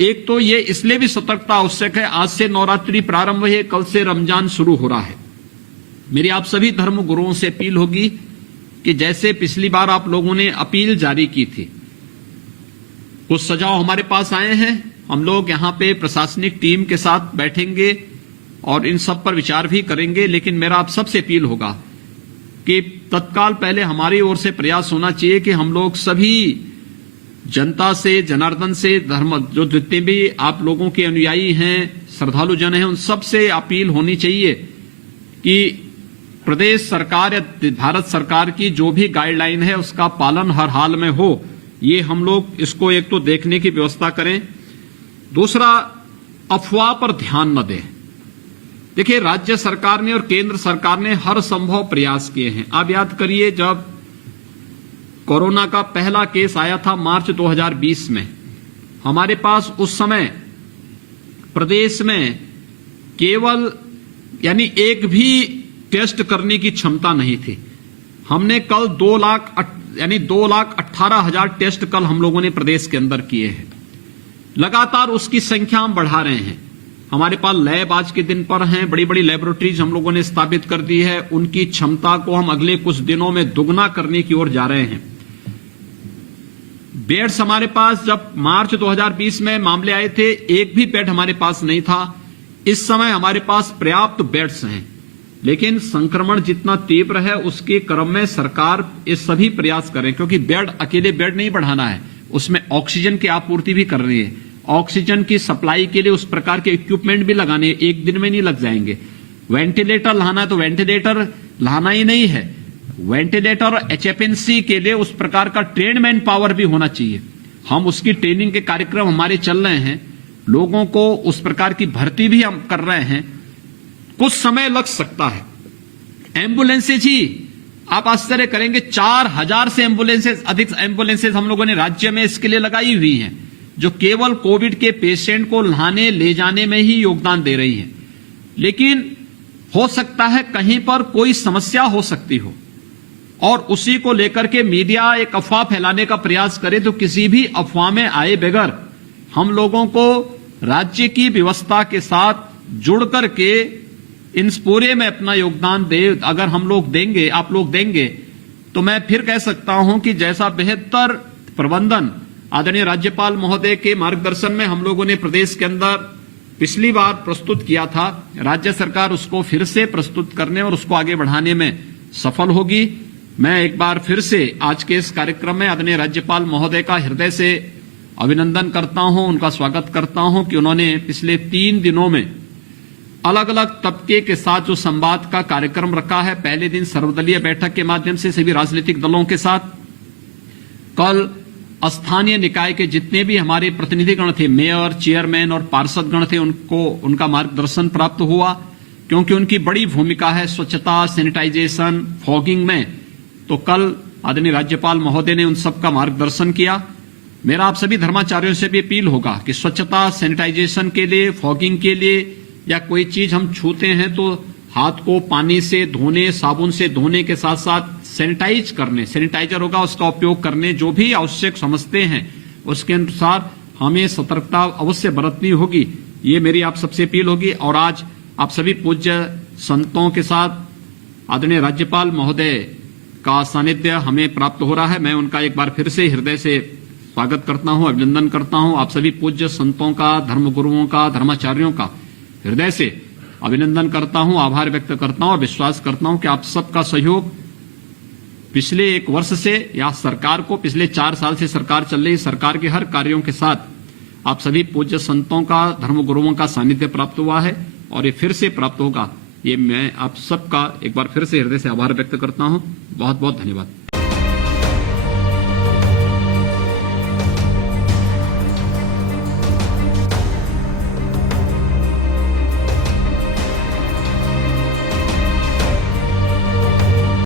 एक तो ये इसलिए भी सतर्कता आवश्यक है, आज से नवरात्रि प्रारंभ हुई है, कल से रमजान शुरू हो रहा है। मेरी आप सभी धर्म गुरुओं से अपील होगी कि जैसे पिछली बार आप लोगों ने अपील जारी की थी, कुछ सुझाव हमारे पास आए हैं, हम लोग यहां पे प्रशासनिक टीम के साथ बैठेंगे और इन सब पर विचार भी करेंगे। लेकिन मेरा आप सबसे अपील होगा कि तत्काल पहले हमारी ओर से प्रयास होना चाहिए कि हम लोग सभी जनता से, जनार्दन से, धर्म जो जितने भी आप लोगों के अनुयायी हैं, श्रद्धालु जन हैं, उन सब से अपील होनी चाहिए कि प्रदेश सरकार या भारत सरकार की जो भी गाइडलाइन है उसका पालन हर हाल में हो। ये हम लोग इसको एक तो देखने की व्यवस्था करें। दूसरा, अफवाह पर ध्यान न दें। देखिए, राज्य सरकार ने और केंद्र सरकार ने हर संभव प्रयास किए हैं। आप याद करिए, जब कोरोना का पहला केस आया था मार्च 2020 में, हमारे पास उस समय प्रदेश में केवल यानी एक भी टेस्ट करने की क्षमता नहीं थी। हमने कल 2,18,000 टेस्ट कल हम लोगों ने प्रदेश के अंदर किए हैं। लगातार उसकी संख्या हम बढ़ा रहे हैं। हमारे पास लैब आज के दिन पर हैं, बड़ी बड़ी लेबोरेटरीज हम लोगों ने स्थापित कर दी है। उनकी क्षमता को हम अगले कुछ दिनों में दुगना करने की ओर जा रहे हैं। बेड्स हमारे पास जब मार्च 2020 में मामले आए थे, एक भी बेड हमारे पास नहीं था। इस समय हमारे पास पर्याप्त बेड्स हैं, लेकिन संक्रमण जितना तीव्र है उसके क्रम में सरकार ये सभी प्रयास करे, क्योंकि बेड अकेले बेड नहीं बढ़ाना है, उसमें ऑक्सीजन की आपूर्ति भी कर रही है। ऑक्सीजन की सप्लाई के लिए उस प्रकार के इक्विपमेंट भी लगाने, एक दिन में नहीं लग जाएंगे। वेंटिलेटर लाना है तो वेंटिलेटर लाना ही नहीं है, वेंटिलेटर एचएफएनसी के लिए उस प्रकार का ट्रेन मैन पावर भी होना चाहिए। हम उसकी ट्रेनिंग के कार्यक्रम हमारे चल रहे हैं, लोगों को उस प्रकार की भर्ती भी हम कर रहे हैं। कुछ समय लग सकता है। एम्बुलेंसेज ही आप आश्चर्य करेंगे, 4,000 से अधिक एम्बुलेंसेज हम लोगों ने राज्य में इसके लिए लगाई हुई हैं, जो केवल कोविड के पेशेंट को लाने ले जाने में ही योगदान दे रही है। लेकिन हो सकता है कहीं पर कोई समस्या हो सकती हो और उसी को लेकर के मीडिया एक अफवाह फैलाने का प्रयास करे, तो किसी भी अफवाह में आए बगैर हम लोगों को राज्य की व्यवस्था के साथ जुड़ करके इन पूरे में अपना योगदान दे। अगर हम लोग देंगे, आप लोग देंगे, तो मैं फिर कह सकता हूं कि जैसा बेहतर प्रबंधन आदरणीय राज्यपाल महोदय के मार्गदर्शन में हम लोगों ने प्रदेश के अंदर पिछली बार प्रस्तुत किया था, राज्य सरकार उसको फिर से प्रस्तुत करने और उसको आगे बढ़ाने में सफल होगी। मैं एक बार फिर से आज के इस कार्यक्रम में आदरणीय राज्यपाल महोदय का हृदय से अभिनंदन करता हूं, उनका स्वागत करता हूं कि उन्होंने पिछले 3 दिनों में अलग अलग तबके के साथ जो संवाद का कार्यक्रम रखा है। पहले दिन सर्वदलीय बैठक के माध्यम से सभी राजनीतिक दलों के साथ, कल स्थानीय निकाय के जितने भी हमारे प्रतिनिधिगण थे, मेयर, चेयरमैन और पार्षदगण थे, उनका मार्गदर्शन प्राप्त हुआ, क्योंकि उनकी बड़ी भूमिका है स्वच्छता, सैनिटाइजेशन, फॉगिंग में। तो कल आदरणीय राज्यपाल महोदय ने उन सबका मार्गदर्शन किया। मेरा आप सभी धर्माचार्यों से भी अपील होगा कि स्वच्छता, सैनिटाइजेशन के लिए, फॉगिंग के लिए या कोई चीज हम छूते हैं तो हाथ को पानी से धोने, साबुन से धोने के साथ साथ सैनिटाइज करने, सैनिटाइजर होगा उसका उपयोग करने, जो भी आवश्यक समझते हैं उसके अनुसार हमें सतर्कता अवश्य बरतनी होगी। ये मेरी आप सबसे अपील होगी। और आज आप सभी पूज्य संतों के साथ आदरणीय राज्यपाल महोदय का सानिध्य हमें प्राप्त हो रहा है। मैं उनका एक बार फिर से हृदय से स्वागत करता हूं, अभिनंदन करता हूं। आप सभी पूज्य संतों का, धर्मगुरुओं का, धर्माचार्यों का हृदय से अभिनंदन करता हूं, आभार व्यक्त करता हूं और विश्वास करता हूं कि आप सबका सहयोग पिछले 1 वर्ष से या सरकार को पिछले 4 साल से सरकार चल रही, सरकार के हर कार्यों के साथ आप सभी पूज्य संतों का, धर्मगुरुओं का सानिध्य प्राप्त हुआ है और ये फिर से प्राप्त होगा। ये मैं आप सबका एक बार फिर से हृदय से आभार व्यक्त करता हूं। बहुत बहुत धन्यवाद।